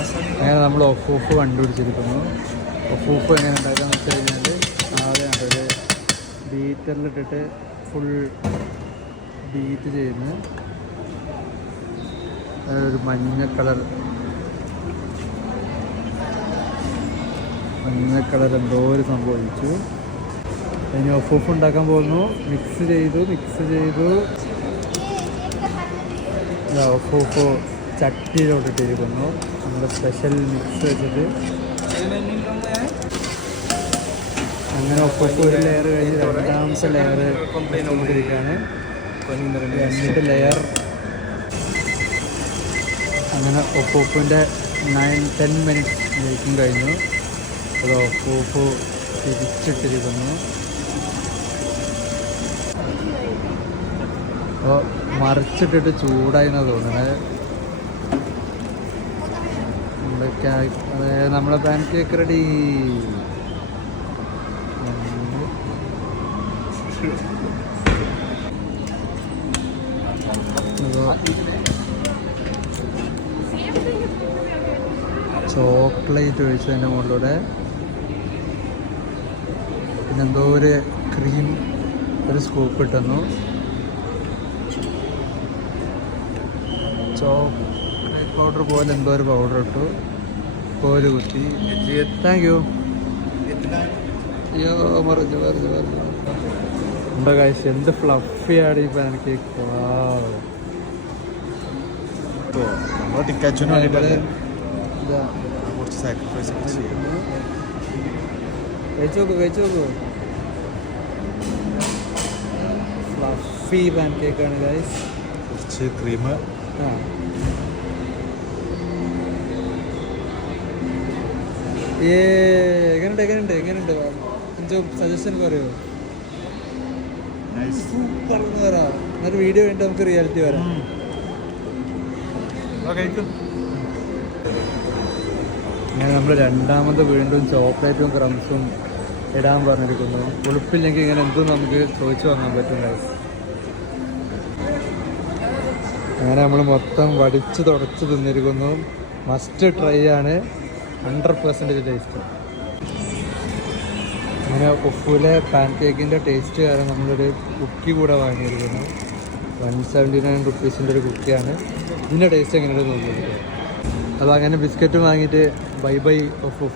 അങ്ങനെ നമ്മൾ of കണ്ടുപിടിച്ചിരിക്കുന്നു. Of എങ്ങനെ ഉണ്ടാക്കാന്ന് വെച്ച് കഴിഞ്ഞാൽ ആദ്യം ഒരു ബീറ്ററിലിട്ടിട്ട് ഫുൾ ബീറ്റ് ചെയ്യുന്നു. ഒരു മഞ്ഞ കളർ എന്തോ ഒരു സംഭവിച്ചു. ഇനി ഒഫ് ഉണ്ടാക്കാൻ പോകുന്നു. മിക്സ് ചെയ്തു ഒഫ് ചട്ടിയിലോട്ടിട്ടിരിക്കുന്നു. നമ്മുടെ സ്പെഷ്യൽ മിക്സ് വെച്ചിട്ട് അങ്ങനെ ഒഫ് ഒരു ലെയർ കഴിഞ്ഞ് രണ്ടാമത്തെ ലെയർ കൊണ്ടിരിക്കുകയാണ്. 2 ലെയർ അങ്ങനെ ഒഫിൻ്റെ 9-10 മിനിറ്റ്സ് ബേക്കിംഗ് കഴിഞ്ഞു. അത് ഒഫ് തിരിച്ചിട്ടിരിക്കുന്നു. അപ്പോൾ മറിച്ചിട്ടിട്ട് ചൂടായി എന്നാണ് തോന്നുന്നത്. അതായത് നമ്മളെ പാൻ കേക്ക് റെഡി. ചോക്ലേറ്റ് ഒഴിച്ചതിൻ്റെ മുകളിലൂടെ പിന്നെന്തോ ഒരു ക്രീം ഒരു സ്കൂപ്പ് ഇട്ടുന്നു. ചോക്ലേറ്റ് പൗഡർ പോലെ എന്തോ ഒരു പൗഡർ ഇട്ടു. കോല് കുത്തി. Thank you. അയ്യോ മറിഞ്ഞു. ഉണ്ടോ കാഴ്ച എന്ത് ഫ്ലഫിയാണ് ഈ പാൻ കേക്ക്. കഴിച്ചു നോക്കൂ. ഫ്ലഫി പാൻ കേക്കാണ് ഗൈസ്. കുറച്ച് ക്രീം. എങ്ങനെയുണ്ട് സജഷൻ പറയുമോ? സൂപ്പർ എന്ന് പറയാം. എന്നൊരു വീഡിയോ വേണ്ടി നമുക്ക് റിയാലിറ്റി വരാം. അങ്ങനെ നമ്മൾ രണ്ടാമത് വീണ്ടും ചോക്ലേറ്റും ക്രംസും ഇടാൻ പറഞ്ഞിരിക്കുന്നു. ഉളുപ്പില്ലെങ്കിൽ ഇങ്ങനെ എന്തും നമുക്ക് ചോദിച്ചു വാങ്ങാൻ പറ്റും ഗൈസ്. അങ്ങനെ നമ്മൾ മൊത്തം വടിച്ച് തുടച്ച് തിന്നിരിക്കുന്നു. മസ്റ്റ് ട്രൈ ആണ്. 100% ടേസ്റ്റ്. അങ്ങനെ ഒഫിലെ പാൻ കേക്കിൻ്റെ ടേസ്റ്റ് കാരണം നമ്മളൊരു കുക്കി കൂടെ വാങ്ങിയിരിക്കുന്നു. 179 റുപ്പീസിൻ്റെ ഒരു കുക്കിയാണ്. ഇതിൻ്റെ ടേസ്റ്റ് എങ്ങനെയാണ് തോന്നുന്നത്. അപ്പോൾ അങ്ങനെ ബിസ്ക്കറ്റും വാങ്ങിയിട്ട് ബൈ ഒഫ്.